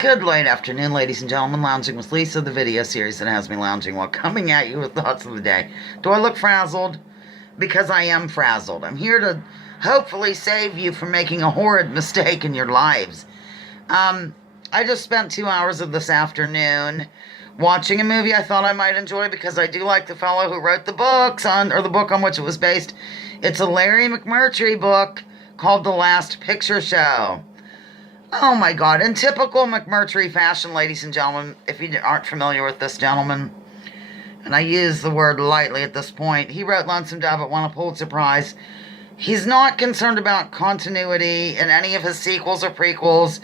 Good late afternoon, ladies and gentlemen. Lounging with Lisa, the video series that has me lounging while coming at you with thoughts of the day. Do I look frazzled? Because I am frazzled. I'm here to hopefully save you from making a horrid mistake in your lives. I just spent 2 hours of this afternoon watching a movie I thought I might enjoy because I do like the fellow who wrote the books or the book on which it was based. It's a Larry McMurtry book called The Last Picture Show. Oh my God, in typical McMurtry fashion, ladies and gentlemen, if you aren't familiar with this gentleman, and I use the word lightly at this point, he wrote Lonesome Dove. It won a Pulitzer Prize. He's not concerned about continuity in any of his sequels or prequels.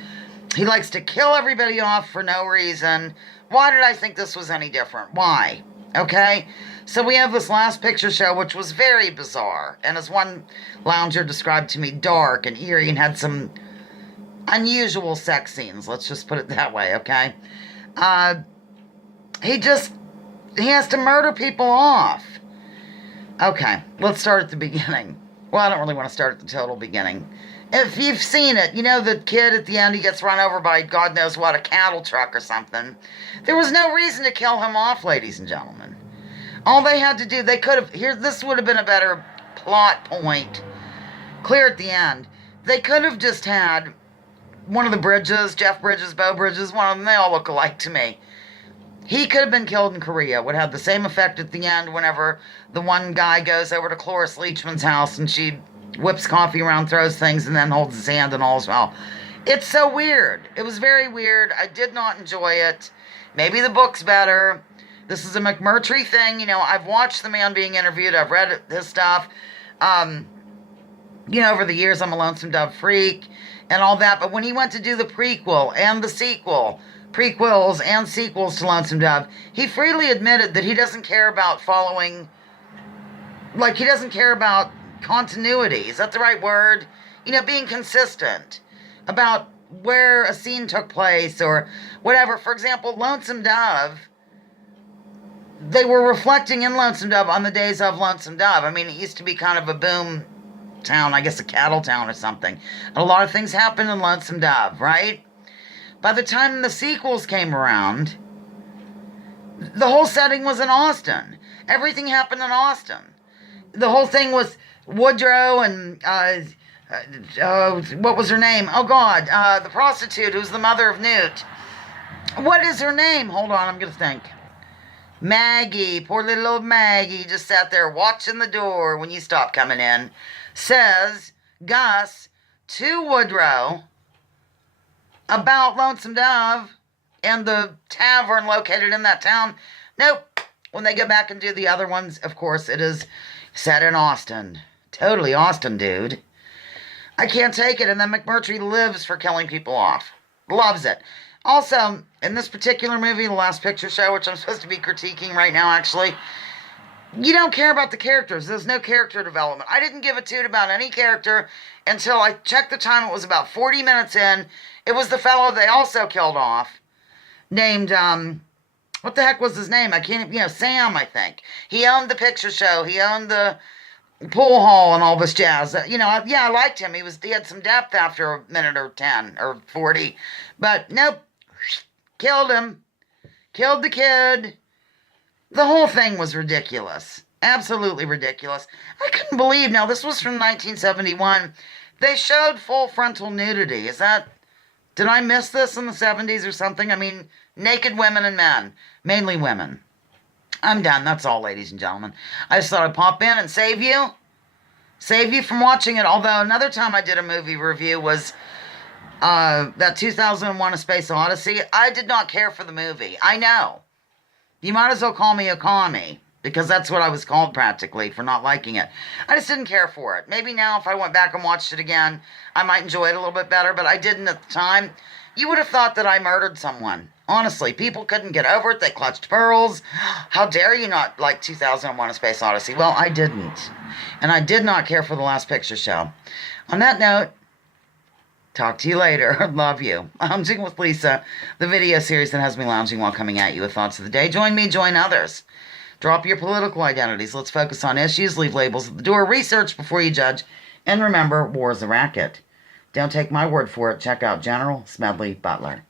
He likes to kill everybody off for no reason. Why did I think this was any different? Why? Okay? So we have this Last Picture Show, which was very bizarre, and as one lounger described to me, dark and eerie, and had some unusual sex scenes. Let's just put it that way, okay? He has to murder people off. Okay, let's start at the beginning. Well, I don't really want to start at the total beginning. If you've seen it, you know the kid at the end, he gets run over by God knows what, a cattle truck or something. There was no reason to kill him off, ladies and gentlemen. All they had to do, they could have, this would have been a better plot point. Clear at the end. They could have just had one of the Bridges, Jeff Bridges, Beau Bridges, one of them, they all look alike to me. He could have been killed in Korea. Would have the same effect at the end whenever the one guy goes over to Cloris Leachman's house and she whips coffee around, throws things, and then holds his hand and all as well. It's so weird. It was very weird. I did not enjoy it. Maybe the book's better. This is a McMurtry thing. You know, I've watched the man being interviewed. I've read his stuff. You know, over the years, I'm a Lonesome Dove freak and all that. But when he went to do the prequel and the sequel, prequels and sequels to Lonesome Dove, he freely admitted that he doesn't care about following, like, he doesn't care about continuity. Is that the right word? You know, being consistent about where a scene took place or whatever. For example, Lonesome Dove, they were reflecting in Lonesome Dove on the days of Lonesome Dove. I mean, it used to be kind of a boom town, I guess a cattle town or something. And a lot of things happened in Lonesome Dove, right? By the time the sequels came around, the whole setting was in Austin. Everything happened in Austin. The whole thing was Woodrow and, what was her name? Oh, God, the prostitute who's the mother of Newt. What is her name? Hold on, I'm going to think. Maggie, poor little old Maggie, just sat there watching the door when you stopped coming in. Says Gus to Woodrow about Lonesome Dove and the tavern located in that town. Nope. When they go back and do the other ones, of course, it is set in Austin. Totally Austin, dude. I can't take it. And then McMurtry lives for killing people off. Loves it. Also, in this particular movie, The Last Picture Show, which I'm supposed to be critiquing right now, actually, you don't care about the characters. There's no character development. I didn't give a toot about any character until I checked the time. It was about 40 minutes in. It was the fellow they also killed off, named, what the heck was his name? I can't, Sam, I think. He owned the picture show. He owned the pool hall and all this jazz. I liked him. He had some depth after a minute or 10 or 40. But nope. Killed him. Killed the kid. The whole thing was ridiculous. Absolutely ridiculous. I couldn't believe, now this was from 1971, they showed full frontal nudity. Did I miss this in the 70s or something? I mean, naked women and men. Mainly women. I'm done. That's all, ladies and gentlemen. I just thought I'd pop in and save you. Save you from watching it. Although another time I did a movie review was that 2001 A Space Odyssey. I did not care for the movie. I know. You might as well call me a commie, because that's what I was called practically for not liking it. I just didn't care for it. Maybe now if I went back and watched it again, I might enjoy it a little bit better, but I didn't at the time. You would have thought that I murdered someone. Honestly, people couldn't get over it. They clutched pearls. How dare you not like 2001 A Space Odyssey? Well, I didn't. And I did not care for The Last Picture Show. On that note, talk to you later. Love you. Lounging with Lisa, the video series that has me lounging while coming at you with thoughts of the day. Join me, join others. Drop your political identities. Let's focus on issues. Leave labels at the door. Research before you judge. And remember, war is a racket. Don't take my word for it. Check out General Smedley Butler.